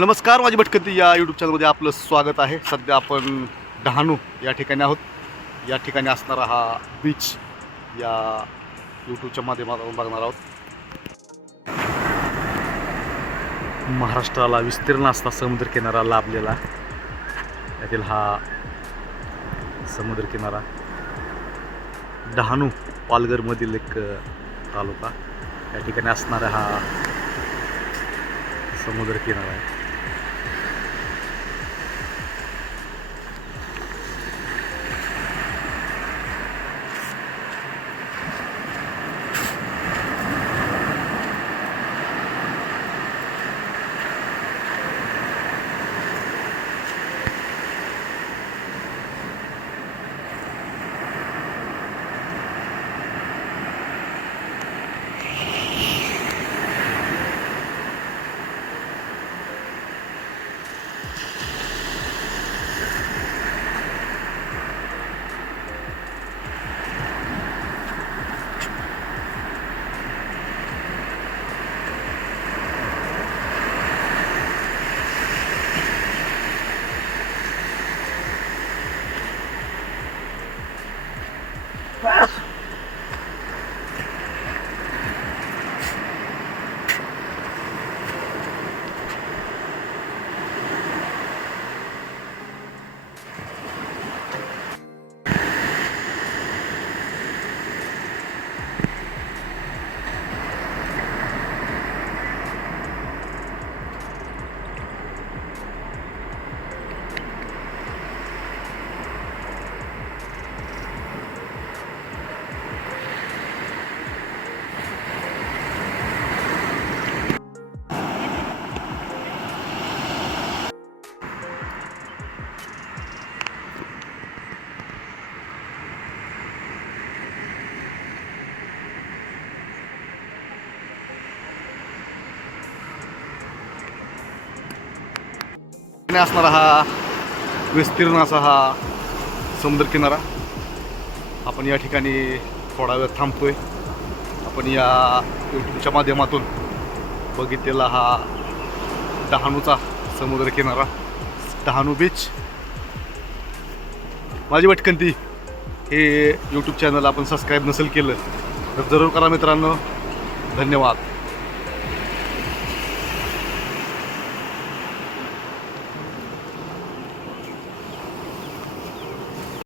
नमस्कार माझी भटकंती या यूट्यूब चॅनलमध्ये आपलं स्वागत आहे. सध्या आपण डहाणू या ठिकाणी आहोत. या ठिकाणी असणारा हा बीच या यूट्यूबच्या माध्यमातून बघणार आहोत. महाराष्ट्राला विस्तीर्ण असता समुद्रकिनारा लाभलेला. यातील हा समुद्रकिनारा डहाणू पालघरमधील एक तालुका. या ठिकाणी असणारा हा समुद्रकिनारा आहे. ठिकाणी असणारा हा विस्तीर्ण असा हा समुद्रकिनारा आपण या ठिकाणी थोडा वेळ थांबतोय. आपण या यूट्यूबच्या माध्यमातून बघितलेला हा डहाणूचा समुद्रकिनारा डहाणू बीच माझी भटकंती हे यूट्यूब चॅनल आपण सबस्क्राईब नसेल केलं तर जरूर करा मित्रांनो. धन्यवाद.